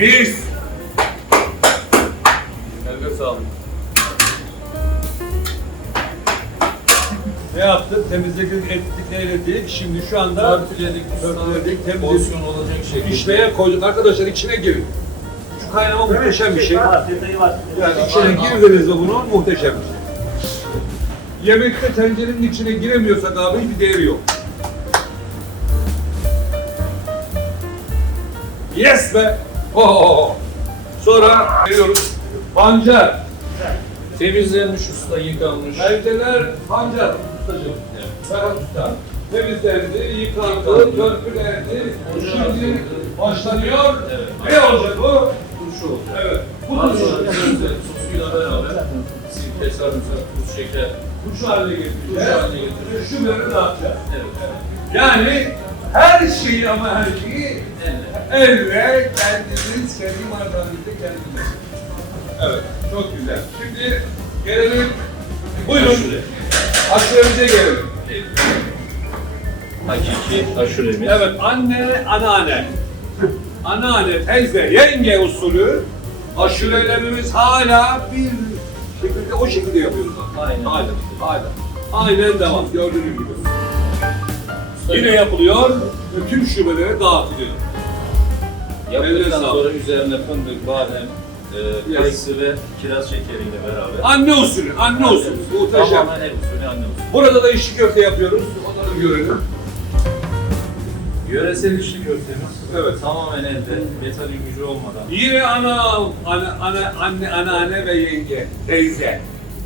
Biz. Elbe sağlık. Ne yaptık? Temizledik, ettik, eyledik. Şimdi şu anda Törpüledik, Törpüledik, temizledik. olacak şekilde. pişmeye koyduk. Arkadaşlar içine girin. Şu kaynama muhteşem bir şey. Var, detayı var. Yani içine girdiğinizde bunun muhteşem bir şey. Yemekte tencerenin içine giremiyorsak abi hiçbir değeri yok. Yes be! Oh! Sonra geliyoruz. Pancar. Temizlenmiş usta yıkanmış. Evdeler pancar ustacığım. Ferhat Usta. Temizlendi, yıkandı, törpülendi. Şimdi başlanıyor. Evet. Ne olacak bu? Turşu olacak. Evet. Bu turşu. sosuyla beraber sirke, sarımsak, tuz, şeker. Turşu haline getireceğiz. Turşu böyle dağıtacağız. Evet. Yani her şeyi ama her şeyi Elle. Elle kendiniz, kendi markanızda kendiniz. Evet, çok güzel. Şimdi gelelim. Buyurun. Aşure. Aşuremize gelelim. Hakiki aşuremiz. Evet, anne, anneanne. Anneanne, teyze, yenge usulü aşurelerimiz hala bir şekilde o şekilde yapıyoruz. Aynen. Aynen. Aynen. Aynen devam. Gördüğünüz gibi. Yine yapılıyor. Bütün şubelere dağıtılıyor. Yaptıktan sonra üzerine fındık, badem, e, kayısı ve kiraz şekeriyle beraber. Anne usulü, anne usulü. Muhteşem. Tamamen el usulü anne usulü. Burada da içli köfte yapıyoruz. Onları görelim. Yöresel içli köftemiz. Evet. Tamamen elde, metalin gücü olmadan. Yine ana, ana, ana, anne, anneanne ve yenge, teyze.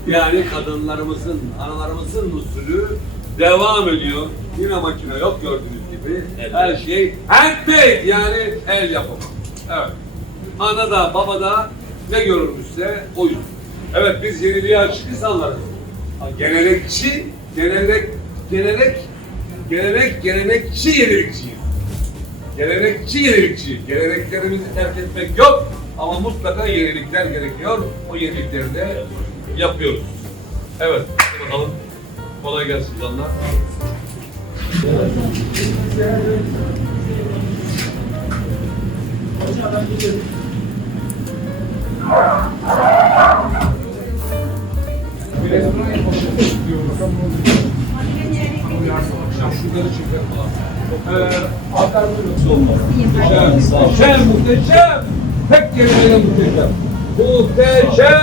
Yani kadınlarımızın, analarımızın usulü devam ediyor. Yine makine yok gördüğünüz gibi. Evet. Her şey handmade yani el yapımı. Evet. Ana da baba da ne görülmüşse oyun. Evet biz yeniliğe açık insanlarız. Gelenekçi, gelenek, gelenek, gelenek, gelenekçi yenilikçiyiz. Gelenekçi yenilikçi. Geleneklerimizi terk etmek yok ama mutlaka yenilikler gerekiyor. O yenilikleri de yapıyoruz. Evet, bakalım. Kolay gelsin canlar. Muhteşem, muhteşem, muhteşem. Tek kelimeyle muhteşem. Muhteşem.